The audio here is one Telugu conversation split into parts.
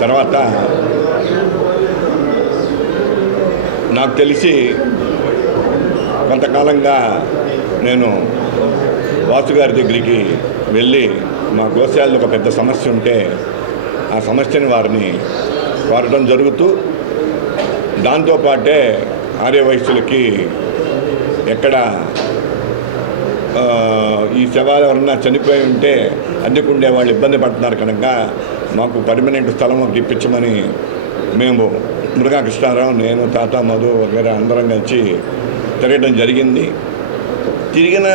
తర్వాత నాకు తెలిసి కొంతకాలంగా నేను వాసు గారి దగ్గరికి వెళ్ళి మా గోశాలలో ఒక పెద్ద సమస్య ఉంటే ఆ సమస్యని వారిని కోరడం జరుగుతూ దాంతోపాటే ఆర్యవైశ్యులకి ఎక్కడ ఈ శవాలు ఎవరన్నా చనిపోయి ఉంటే అద్దెకుండే వాళ్ళు ఇబ్బంది పడుతున్నారు కనుక మాకు పర్మనెంట్ స్థలం ఒకటి ఇప్పించమని మేము మృగా కృష్ణారావు నేను తాత మధు వగేరా అందరం కలిసి తిరగడం జరిగింది. తిరిగిన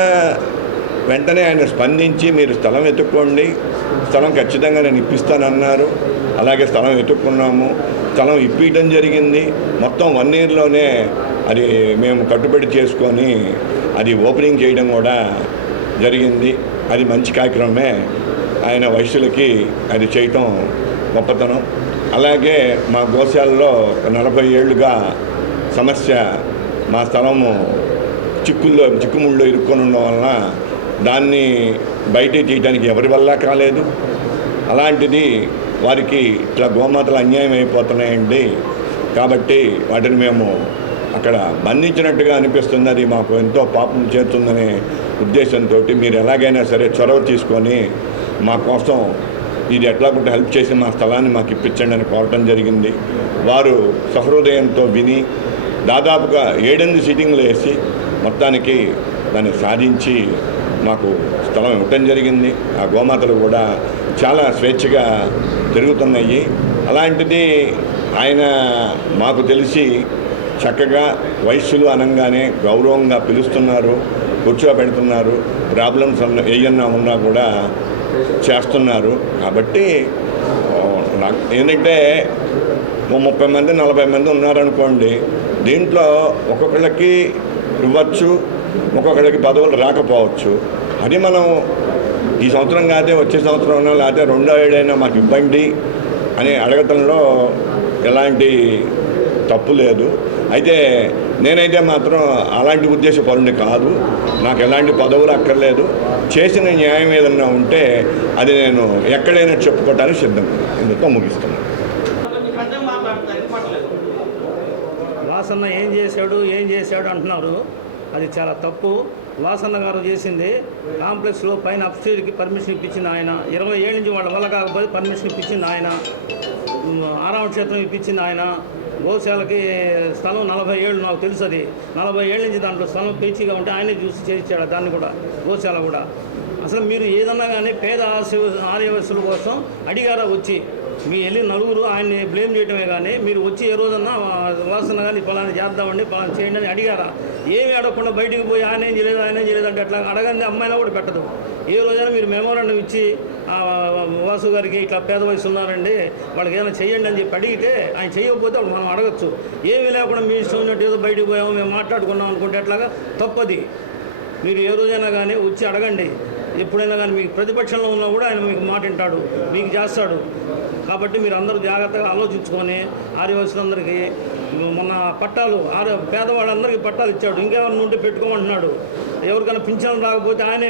వెంటనే ఆయన స్పందించి మీరు స్థలం వెతుక్కోండి. స్థలం ఖచ్చితంగా నేను ఇప్పిస్తానన్నారు. అలాగే స్థలం వెతుక్కున్నాము. స్థలం ఇప్పించడం జరిగింది. మొత్తం వన్ ఇయర్లోనే అది మేము కట్టుబడి చేసుకొని అది ఓపెనింగ్ చేయడం కూడా జరిగింది. అది మంచి కార్యక్రమమే. ఆయన వయసులకి అది చేయటం గొప్పతనం. అలాగే మా గోశాలలో నలభై ఏళ్ళుగా సమస్య మా స్థలము చిక్కుల్లో చిక్కుముళ్ళు ఇరుక్కొని ఉండడం వలన దాన్ని బయట తీయడానికి ఎవరి వల్ల కాలేదు. అలాంటిది వారికి ఇట్లా గోమాతలు అన్యాయం అయిపోతున్నాయండి. కాబట్టి వాటిని మేము అక్కడ బంధించినట్టుగా అనిపిస్తుంది. అది మాకు ఎంతో పాపం చేస్తుందనే ఉద్దేశంతో మీరు ఎలాగైనా సరే చొరవ తీసుకొని మా కోసం ఇది ఎట్లా హెల్ప్ చేసి మా స్థలాన్ని మాకు ఇప్పించండి అని కోరటం జరిగింది. వారు సహృదయంతో విని దాదాపుగా ఏడెనిమిది సీటింగ్లు వేసి మొత్తానికి దాన్ని సాధించి మాకు స్థలం ఇవ్వటం జరిగింది. ఆ గోమాతలు కూడా చాలా స్వేచ్ఛగా తిరుగుతున్నాయి. అలాంటిది ఆయన మాకు తెలిసి చక్కగా వయస్సులు అనగానే గౌరవంగా పిలుస్తున్నారు కూర్చోబెడుతున్నారు. ప్రాబ్లమ్స్ అన్న ఏయన్నా ఉన్నా కూడా చేస్తున్నారు. కాబట్టి నాకు ఏంటంటే ముప్పై మంది నలభై మంది ఉన్నారనుకోండి దీంట్లో ఒక్కొక్కళ్ళకి ఇవ్వచ్చు ఒక్కొక్కళ్ళకి పదవులు రాకపోవచ్చు. అది మనం ఈ సంవత్సరం కాదే వచ్చే సంవత్సరం లేకపోతే రెండో ఏడైనా మాకు ఇవ్వండి అని అడగటంలో ఎలాంటి తప్పు లేదు. అయితే నేనైతే మాత్రం అలాంటి ఉద్దేశపరుని కాదు. నాకు ఎలాంటి పదవులు అక్కర్లేదు. చేసిన న్యాయం ఏదన్నా ఉంటే అది నేను ఎక్కడైనా చెప్పుకోవటానికి సిద్ధం. ఇందుతో ముగిస్తున్నాను. వాసన్న ఏం చేశాడు ఏం చేశాడు అంటున్నారు. అది చాలా తప్పు. వాసన్న గారు చేసింది కాంప్లెక్స్లో పైన అప్స్టీర్కి పర్మిషన్ ఇప్పించింది ఆయన. ఇరవై ఏళ్ళ నుంచి వాళ్ళ వల్ల కాకపోతే పర్మిషన్ ఇప్పించింది ఆయన. ఉమ్, ఆరామ క్షేత్రం ఇప్పించింది ఆయన. గోశాలకి స్థలం నలభై ఏళ్ళు నాకు తెలుసు అది. నలభై ఏళ్ళ నుంచి దాంట్లో స్థలం పేచీగా ఉంటే ఆయనే చూసి చేయించాడు దాన్ని కూడా గోశాల కూడా. అసలు మీరు ఏదన్నా కానీ పేద ఆశ- ఆర్యవస్తుల కోసం అడిగారా వచ్చి మీ వెళ్ళి నలుగురు ఆయన్ని బ్లేమ్ చేయడమే కానీ మీరు వచ్చి ఏ రోజన్నా వాసన కానీ పలానా చేద్దామండి పలానా చేయండి అని అడిగారా? ఏమి అడగకుండా బయటికి పోయి ఆయన ఏం చేయలేదు ఆయన ఏం చేయలేదు అంటే అట్లా అడగండి అమ్మాయినా కూడా పెట్టదు. ఏ రోజైనా మీరు మెమోరాండం ఇచ్చి వాసు గారికి ఇట్లా పేద వయసు ఉన్నారండి వాళ్ళకి ఏమైనా చేయండి అని చెప్పి అడిగితే ఆయన చేయకపోతే వాళ్ళు మనం అడగచ్చు. ఏమీ లేకుండా మీ ఇష్టం ఉన్నట్టు ఏదో బయటికి పోయాము మేము మాట్లాడుకున్నాం అనుకుంటే అట్లాగా తప్పది. మీరు ఏ రోజైనా కానీ వచ్చి అడగండి. ఎప్పుడైనా కానీ మీకు ప్రతిపక్షంలో ఉన్నా కూడా ఆయన మీకు మాట వింటాడు మీకు చేస్తాడు. కాబట్టి మీరు అందరూ జాగ్రత్తగా ఆలోచించుకొని ఆర్యవయసులందరికీ మొన్న పట్టాలు ఆరు పేదవాళ్ళందరికీ పట్టాలు ఇచ్చాడు. ఇంకెవరిని ఉంటే పెట్టుకోమంటున్నాడు. ఎవరికైనా పింఛన్ రాకపోతే ఆయనే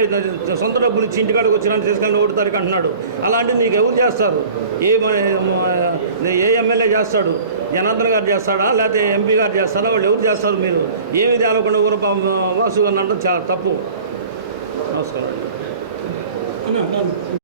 సొంత డబ్బులు ఇచ్చి ఇంటికాడికి వచ్చిన తీసుకెళ్ళి ఒకటి తారీఖు అంటున్నాడు. అలాంటిది నీకు ఎవరు చేస్తారు? ఏ ఏ ఎమ్మెల్యే చేస్తాడు? జనార్దన్ గారు చేస్తాడా? లేకపోతే ఎంపీ గారు చేస్తాడా? వాళ్ళు ఎవరు చేస్తారు మీరు? ఏమి తేలకుండా ఊరు వాసు గారిని చాలా తప్పు. నమస్కారం.